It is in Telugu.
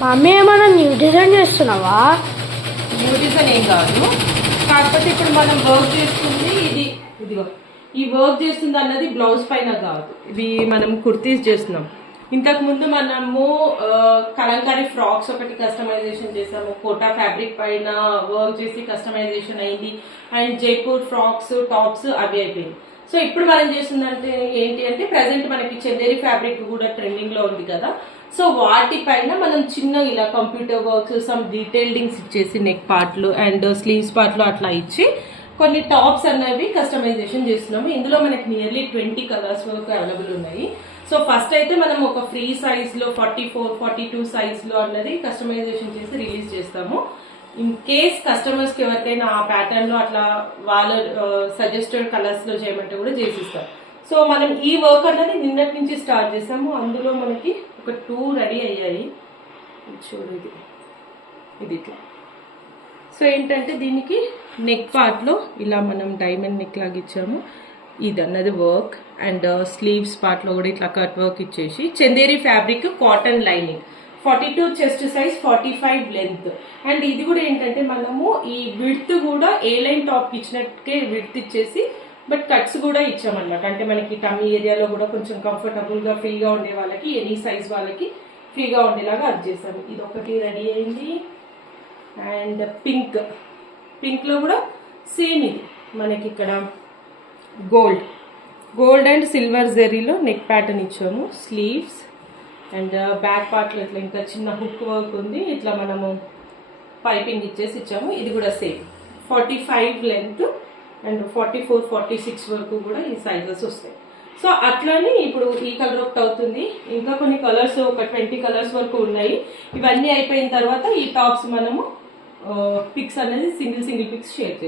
మమ్మీ ఏమైనా న్యూ డిజైన్ చేస్తున్నావా? న్యూ డిజైన్ ఏం కాదు, కాకపోతే ఇప్పుడు మనం వర్క్ చేస్తుంది ఇదిగో ఈ వర్క్ చేస్తుంది అన్నది బ్లౌజ్ పైన కాదు, ఇవి మనం కుర్తీస్ చేస్తున్నాం. ఇంతకు ముందు మనము కలంకారీ ఫ్రాక్స్ ఒకటి కస్టమైజేషన్ చేసాము, కోటా ఫ్యాబ్రిక్ పైన వర్క్ చేసి కస్టమైజేషన్ అయింది, అండ్ జైపూర్ ఫ్రాక్స్ టాప్స్ అవి అయిపోయింది. సో ఇప్పుడు మనం చేస్తుందంటే ఏంటి అంటే ప్రెసెంట్ మనకి చందేరి ఫ్యాబ్రిక్ కూడా ట్రెండింగ్ లో ఉంది కదా, సో వాటిపైన మనం చిన్న ఇలా కంప్యూటర్ వర్క్స్ సమ్ డీటెయిల్డింగ్స్ ఇచ్చేసి నెక్ పార్ట్లు అండ్ స్లీవ్స్ పార్ట్లు అట్లా ఇచ్చి కొన్ని టాప్స్ అనేవి కస్టమైజేషన్ చేస్తున్నాము. ఇందులో మనకి నియర్లీ 20 కలర్స్ వరకు అవైలబుల్ ఉన్నాయి. సో ఫస్ట్ అయితే మనం ఒక ఫ్రీ సైజ్ లో 44, 42 సైజ్ లో అన్నది కస్టమైజేషన్ చేసి రిలీజ్ చేస్తాము. ఇన్ కేస్ కస్టమర్స్ కి ఎవరికైనా ఆ ప్యాటర్న్ లో అట్లా వాళ్ళ సజెస్టెడ్ కలర్స్ లో చేయమంటే కూడా చేసిస్తాం. సో మనం ఈ వర్క్ అన్నది నిన్నటి నుంచి స్టార్ట్ చేసాము. అందులో మనకి ఒక 2 రెడీ అయ్యాయి. చూడు ఇది ఇట్లా. సో ఏంటంటే దీనికి నెక్ పార్ట్ లో ఇలా మనం డైమండ్ నెక్ లాగా ఇచ్చాము, ఇది అన్నది వర్క్. అండ్ స్లీవ్స్ పార్ట్ లో కూడా ఇట్లా కట్ వర్క్ ఇచ్చేసి Chanderi fabric cotton lining 42 chest size 45 length. And ఇది కూడా ఏంటంటే మనము ఈ విడ్త్ కూడా ఏ లైన్ టాప్ ఇచ్చినట్టే విడ్త్ ఇచ్చేసి బట్ కట్స్ కూడా ఇచ్చామన్నమాట. అంటే మనకి టమ్మీ ఏరియాలో కూడా కొంచెం కంఫర్టబుల్ గా ఫ్రీగా ఉండే వాళ్ళకి ఎనీ సైజ్ వాళ్ళకి ఫ్రీగా ఉండేలాగా అది చేసాము. ఇది ఒకటి రెడీ అయింది. అండ్ పింక్ లో కూడా సేమ్ ఇది మనకి ఇక్కడ గోల్డ్ అండ్ సిల్వర్ జెరీలో నెక్ ప్యాటర్న్ ఇచ్చాము. స్లీవ్స్ అండ్ బ్యాక్ పార్ట్ లో ఇట్లా ఇంకా చిన్న హుక్ వర్క్ ఉంది, ఇట్లా మనము పైపింగ్ ఇచ్చేసి ఇచ్చాము. ఇది కూడా సేమ్ 45 లెంత్ అండ్ 44, 46 వరకు కూడా ఈ సైజెస్ వస్తాయి. సో అట్లానే ఇప్పుడు ఈ కలర్ ఒకటి అవుతుంది, ఇంకా కొన్ని కలర్స్ ఒక 20 కలర్స్ వరకు ఉన్నాయి. ఇవన్నీ అయిపోయిన తర్వాత ఈ టాప్స్ మనము పిక్స్ అనేది సింగిల్ పిక్స్ షేర్ చేద్దాం.